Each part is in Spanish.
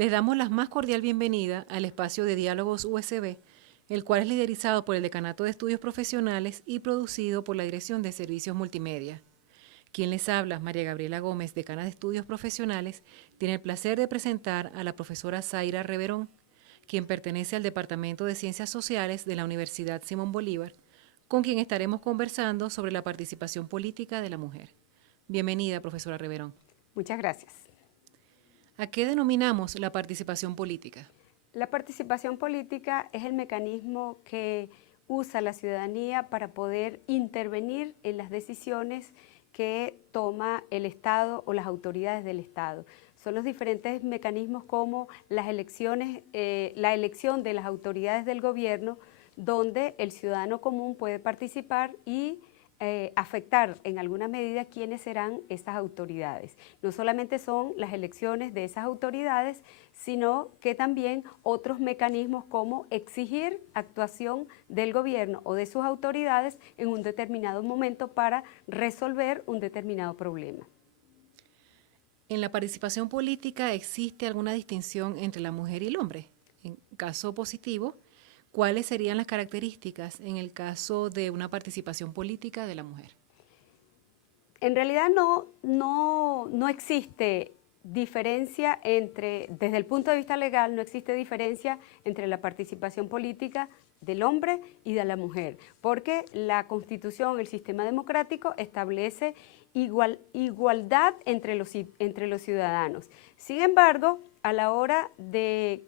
Les damos la más cordial bienvenida al espacio de Diálogos USB, el cual es liderizado por el Decanato de Estudios Profesionales y producido por la Dirección de Servicios Multimedia. Quien les habla, María Gabriela Gómez, decana de Estudios Profesionales, tiene el placer de presentar a la profesora Zaira Reverón, quien pertenece al Departamento de Ciencias Sociales de la Universidad Simón Bolívar, con quien estaremos conversando sobre la participación política de la mujer. Bienvenida, profesora Reverón. Muchas gracias. ¿A qué denominamos la participación política? La participación política es el mecanismo que usa la ciudadanía para poder intervenir en las decisiones que toma el Estado o las autoridades del Estado. Son los diferentes mecanismos como las elecciones, la elección de las autoridades del gobierno, donde el ciudadano común puede participar y afectar en alguna medida quiénes serán esas autoridades. No solamente son las elecciones de esas autoridades, sino que también otros mecanismos como exigir actuación del gobierno o de sus autoridades en un determinado momento para resolver un determinado problema. ¿En la participación política existe alguna distinción entre la mujer y el hombre? En caso positivo, ¿cuáles serían las características en el caso de una participación política de la mujer? En realidad no existe diferencia desde el punto de vista legal, no existe diferencia entre la participación política del hombre y de la mujer, porque la Constitución, el sistema democrático, establece igualdad entre los ciudadanos. Sin embargo, a la hora de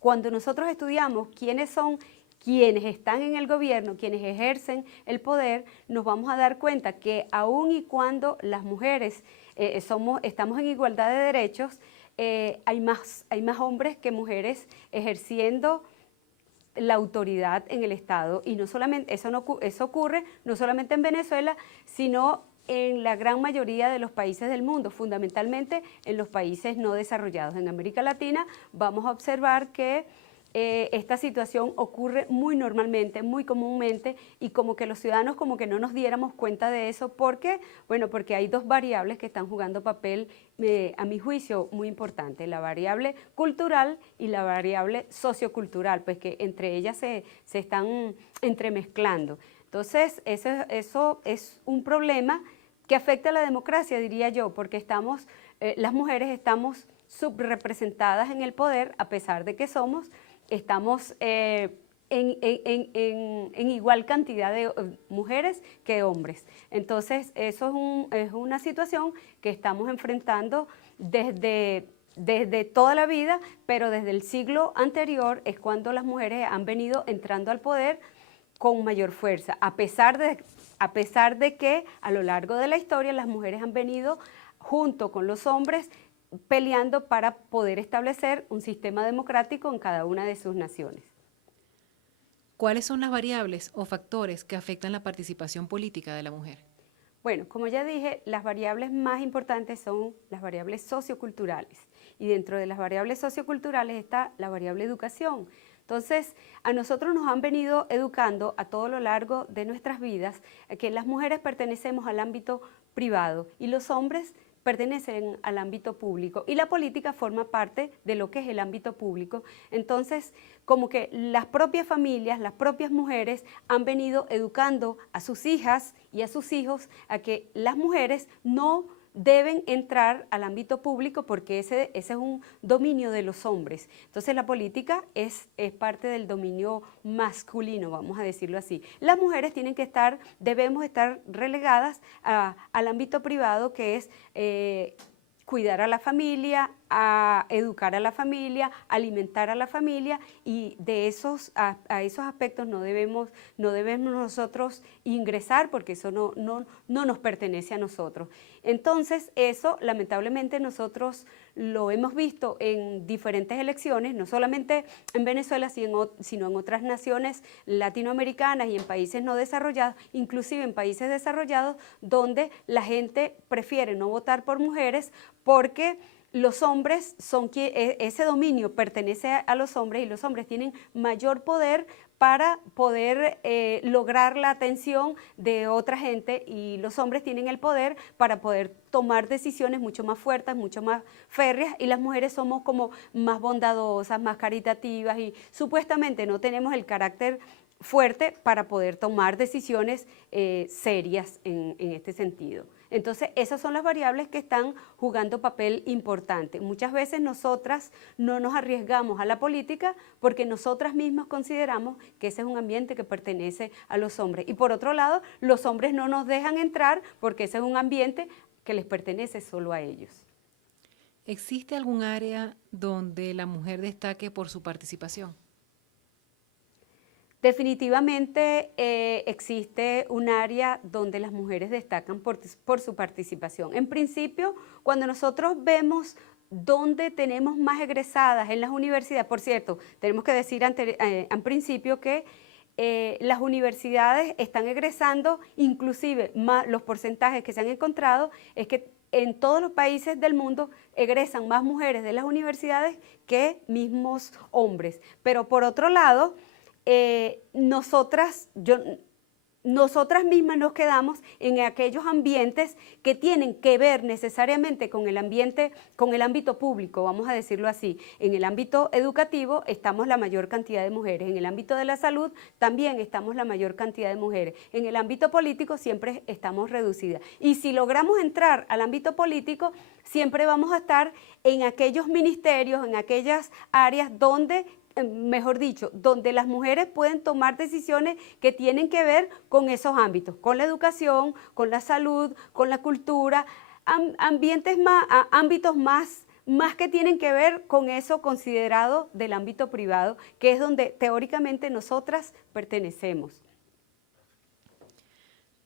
cuando nosotros estudiamos quiénes son quienes están en el gobierno, quienes ejercen el poder, nos vamos a dar cuenta que aun y cuando las mujeres estamos en igualdad de derechos, hay más hombres que mujeres ejerciendo la autoridad en el Estado, y no solamente eso ocurre no solamente en Venezuela, sino en la gran mayoría de los países del mundo, fundamentalmente en los países no desarrollados. En América Latina vamos a observar que esta situación ocurre muy normalmente, muy comúnmente, y como que los ciudadanos como que no nos diéramos cuenta de eso. ¿Por qué? Bueno, porque hay dos variables que están jugando papel, a mi juicio, muy importante: la variable cultural y la variable sociocultural, pues que entre ellas se están entremezclando. Entonces, eso es un problema que afecta a la democracia, diría yo, porque las mujeres estamos subrepresentadas en el poder, a pesar de que estamos en igual cantidad de mujeres que hombres. Entonces, eso es una situación que estamos enfrentando desde toda la vida, pero desde el siglo anterior es cuando las mujeres han venido entrando al poder con mayor fuerza, a pesar de que a lo largo de la historia las mujeres han venido junto con los hombres peleando para poder establecer un sistema democrático en cada una de sus naciones. ¿Cuáles son las variables o factores que afectan la participación política de la mujer? Bueno, como ya dije, las variables más importantes son las variables socioculturales, y dentro de las variables socioculturales está la variable educación. Entonces, a nosotros nos han venido educando a todo lo largo de nuestras vidas que las mujeres pertenecemos al ámbito privado y los hombres pertenecen al ámbito público, y la política forma parte de lo que es el ámbito público. Entonces, como que las propias familias, las propias mujeres han venido educando a sus hijas y a sus hijos a que las mujeres no deben entrar al ámbito público porque ese es un dominio de los hombres. Entonces la política es parte del dominio masculino, vamos a decirlo así. Las mujeres debemos estar relegadas al ámbito privado, que es cuidar a la familia, a educar a la familia, alimentar a la familia, y a esos aspectos no debemos nosotros ingresar, porque eso no nos pertenece a nosotros. Entonces, eso lamentablemente nosotros lo hemos visto en diferentes elecciones, no solamente en Venezuela, sino en otras naciones latinoamericanas y en países no desarrollados, inclusive en países desarrollados, donde la gente prefiere no votar por mujeres porque los hombres ese dominio pertenece a los hombres, y los hombres tienen mayor poder para poder lograr la atención de otra gente, y los hombres tienen el poder para poder tomar decisiones mucho más fuertes, mucho más férreas, y las mujeres somos como más bondadosas, más caritativas, y supuestamente no tenemos el carácter fuerte para poder tomar decisiones serias en este sentido. Entonces, esas son las variables que están jugando papel importante. Muchas veces nosotras no nos arriesgamos a la política porque nosotras mismas consideramos que ese es un ambiente que pertenece a los hombres. Y por otro lado, los hombres no nos dejan entrar porque ese es un ambiente que les pertenece solo a ellos. ¿Existe algún área donde la mujer destaque por su participación? Definitivamente existe un área donde las mujeres destacan por su participación. En principio, cuando nosotros vemos dónde tenemos más egresadas en las universidades, por cierto, tenemos que decir en principio que las universidades están egresando, inclusive los porcentajes que se han encontrado es que en todos los países del mundo egresan más mujeres de las universidades que mismos hombres. Pero por otro lado, nosotras mismas nos quedamos en aquellos ambientes que tienen que ver necesariamente con el ámbito público, vamos a decirlo así. En el ámbito educativo estamos la mayor cantidad de mujeres, en el ámbito de la salud también estamos la mayor cantidad de mujeres, en el ámbito político siempre estamos reducidas. Y si logramos entrar al ámbito político, siempre vamos a estar en aquellos ministerios, en aquellas áreas donde, mejor dicho, donde las mujeres pueden tomar decisiones que tienen que ver con esos ámbitos, con la educación, con la salud, con la cultura, ámbitos más que tienen que ver con eso considerado del ámbito privado, que es donde teóricamente nosotras pertenecemos.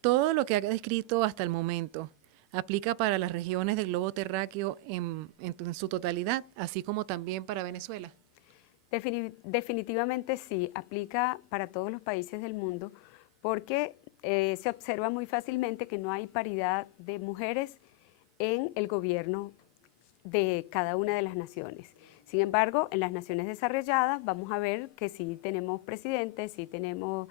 Todo lo que ha descrito hasta el momento aplica para las regiones del globo terráqueo en su totalidad, así como también para Venezuela. Definitivamente sí, aplica para todos los países del mundo porque se observa muy fácilmente que no hay paridad de mujeres en el gobierno de cada una de las naciones. Sin embargo, en las naciones desarrolladas vamos a ver que sí tenemos presidentes, sí tenemos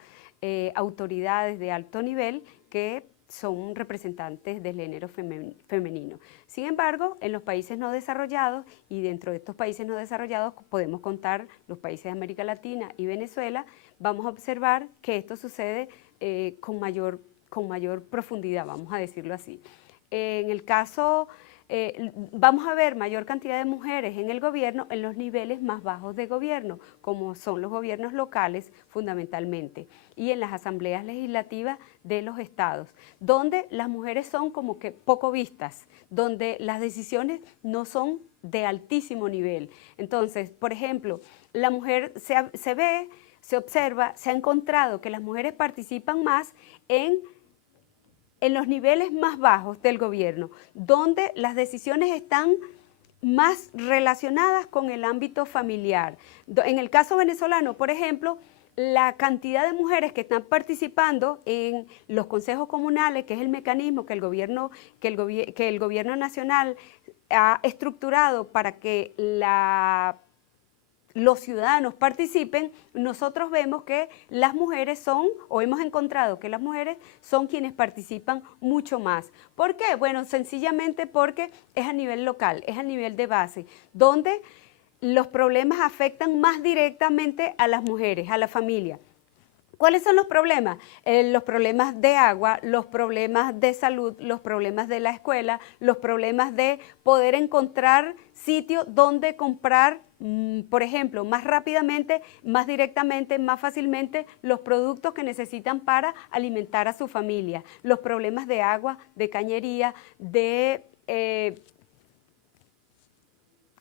autoridades de alto nivel que son representantes del género femenino. Sin embargo, en los países no desarrollados, y dentro de estos países no desarrollados podemos contar los países de América Latina y Venezuela, vamos a observar que esto sucede con mayor profundidad, vamos a decirlo así. En el caso, vamos a ver mayor cantidad de mujeres en el gobierno en los niveles más bajos de gobierno, como son los gobiernos locales fundamentalmente, y en las asambleas legislativas de los estados, donde las mujeres son como que poco vistas, donde las decisiones no son de altísimo nivel. Entonces, por ejemplo, la mujer se observa, se ha encontrado que las mujeres participan más en los niveles más bajos del gobierno, donde las decisiones están más relacionadas con el ámbito familiar. En el caso venezolano, por ejemplo, la cantidad de mujeres que están participando en los consejos comunales, que es el mecanismo que el gobierno nacional ha estructurado para que los ciudadanos participen, nosotros vemos que las mujeres son, o hemos encontrado que las mujeres son quienes participan mucho más. ¿Por qué? Bueno, sencillamente porque es a nivel local, es a nivel de base, donde los problemas afectan más directamente a las mujeres, a la familia. ¿Cuáles son los problemas? Los problemas de agua, los problemas de salud, los problemas de la escuela, los problemas de poder encontrar sitio donde comprar, por ejemplo, más rápidamente, más directamente, más fácilmente los productos que necesitan para alimentar a su familia. Los problemas de agua, de cañería, de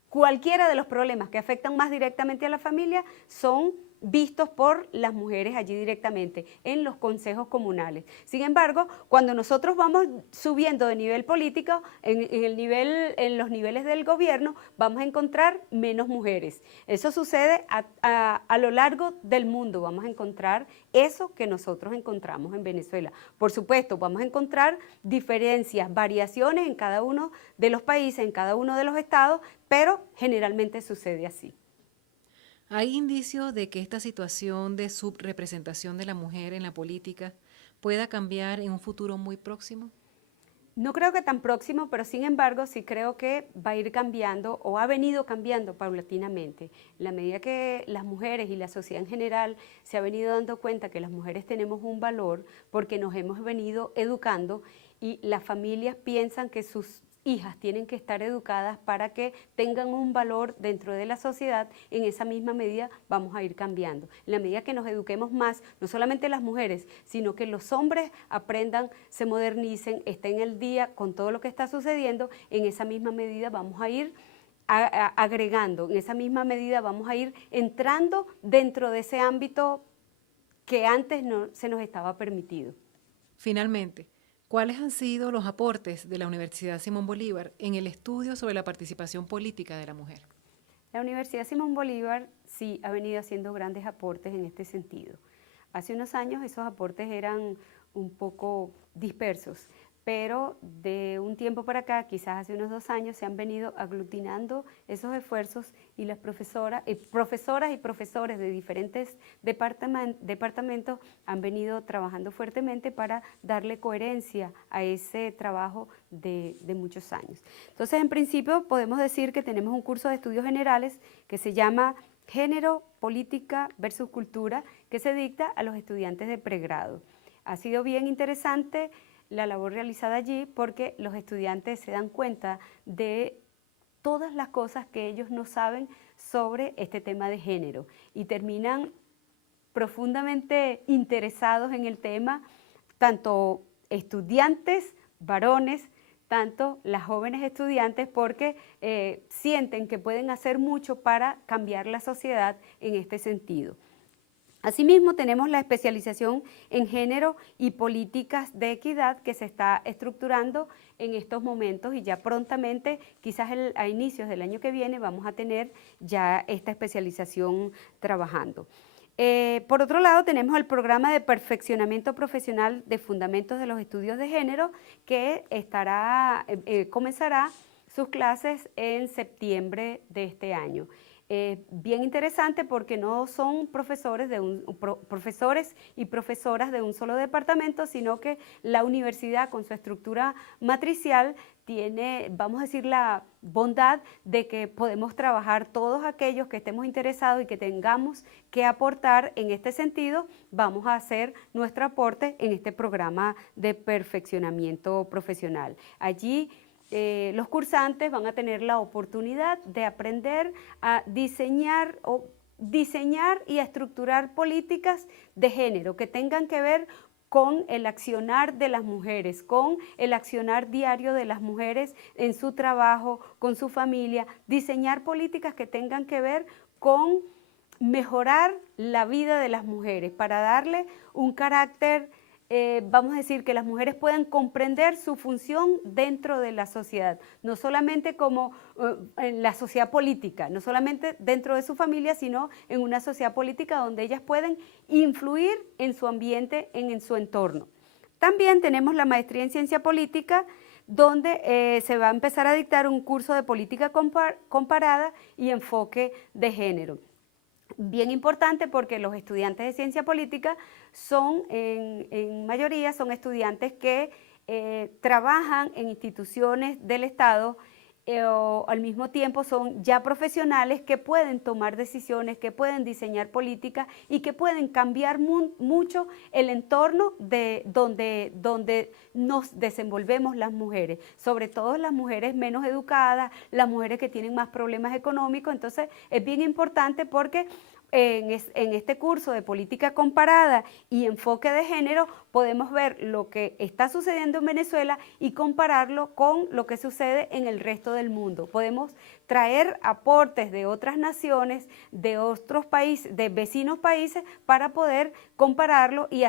cualquiera de los problemas que afectan más directamente a la familia son vistos por las mujeres allí directamente en los consejos comunales. Sin embargo, cuando nosotros vamos subiendo de nivel político, en los niveles del gobierno, vamos a encontrar menos mujeres. Eso sucede a lo largo del mundo, vamos a encontrar eso que nosotros encontramos en Venezuela. Por supuesto, vamos a encontrar diferencias, variaciones en cada uno de los países, en cada uno de los estados, pero generalmente sucede así. ¿Hay indicios de que esta situación de subrepresentación de la mujer en la política pueda cambiar en un futuro muy próximo? No creo que tan próximo, pero sin embargo sí creo que va a ir cambiando o ha venido cambiando paulatinamente. En la medida que las mujeres y la sociedad en general se ha venido dando cuenta que las mujeres tenemos un valor porque nos hemos venido educando y las familias piensan que sus hijas tienen que estar educadas para que tengan un valor dentro de la sociedad, en esa misma medida vamos a ir cambiando. En la medida que nos eduquemos más, no solamente las mujeres, sino que los hombres aprendan, se modernicen, estén al día con todo lo que está sucediendo, en esa misma medida vamos a ir agregando, en esa misma medida vamos a ir entrando dentro de ese ámbito que antes no se nos estaba permitido. Finalmente, ¿cuáles han sido los aportes de la Universidad Simón Bolívar en el estudio sobre la participación política de la mujer? La Universidad Simón Bolívar sí ha venido haciendo grandes aportes en este sentido. Hace unos años esos aportes eran un poco dispersos, pero de un tiempo para acá, quizás hace unos 2 años, se han venido aglutinando esos esfuerzos y las profesoras y profesores de diferentes departamentos han venido trabajando fuertemente para darle coherencia a ese trabajo de muchos años. Entonces, en principio, podemos decir que tenemos un curso de estudios generales que se llama Género, Política versus Cultura, que se dicta a los estudiantes de pregrado. Ha sido bien interesante la labor realizada allí porque los estudiantes se dan cuenta de todas las cosas que ellos no saben sobre este tema de género y terminan profundamente interesados en el tema, tanto estudiantes, varones, tanto las jóvenes estudiantes, porque sienten que pueden hacer mucho para cambiar la sociedad en este sentido. Asimismo, tenemos la especialización en género y políticas de equidad que se está estructurando en estos momentos y ya prontamente, quizás a inicios del año que viene, vamos a tener ya esta especialización trabajando. Por otro lado, tenemos el programa de perfeccionamiento profesional de fundamentos de los estudios de género que comenzará sus clases en septiembre de este año. Bien interesante porque no son profesores y profesoras de un solo departamento, sino que la universidad con su estructura matricial tiene, vamos a decir, la bondad de que podemos trabajar todos aquellos que estemos interesados y que tengamos que aportar en este sentido, vamos a hacer nuestro aporte en este programa de perfeccionamiento profesional. Allí los cursantes van a tener la oportunidad de aprender a diseñar y a estructurar políticas de género que tengan que ver con el accionar de las mujeres, con el accionar diario de las mujeres en su trabajo, con su familia, diseñar políticas que tengan que ver con mejorar la vida de las mujeres para darle un carácter vamos a decir, que las mujeres puedan comprender su función dentro de la sociedad, no solamente como en la sociedad política, no solamente dentro de su familia, sino en una sociedad política donde ellas pueden influir en su ambiente, en su entorno. También tenemos la maestría en ciencia política, donde se va a empezar a dictar un curso de política comparada y enfoque de género. Bien importante porque los estudiantes de ciencia política son, en mayoría, son estudiantes que trabajan en instituciones del Estado o al mismo tiempo son ya profesionales que pueden tomar decisiones, que pueden diseñar políticas y que pueden cambiar mucho el entorno de donde nos desenvolvemos las mujeres, sobre todo las mujeres menos educadas, las mujeres que tienen más problemas económicos. Entonces es bien importante porque en este curso de política comparada y enfoque de género podemos ver lo que está sucediendo en Venezuela y compararlo con lo que sucede en el resto del mundo. Podemos traer aportes de otras naciones, de otros países, de vecinos países para poder compararlo y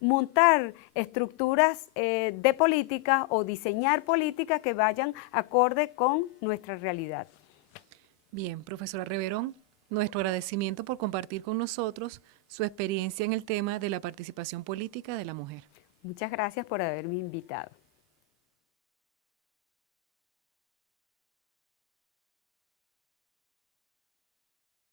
montar estructuras de política o diseñar políticas que vayan acorde con nuestra realidad. Bien, profesora Reverón, nuestro agradecimiento por compartir con nosotros su experiencia en el tema de la participación política de la mujer. Muchas gracias por haberme invitado.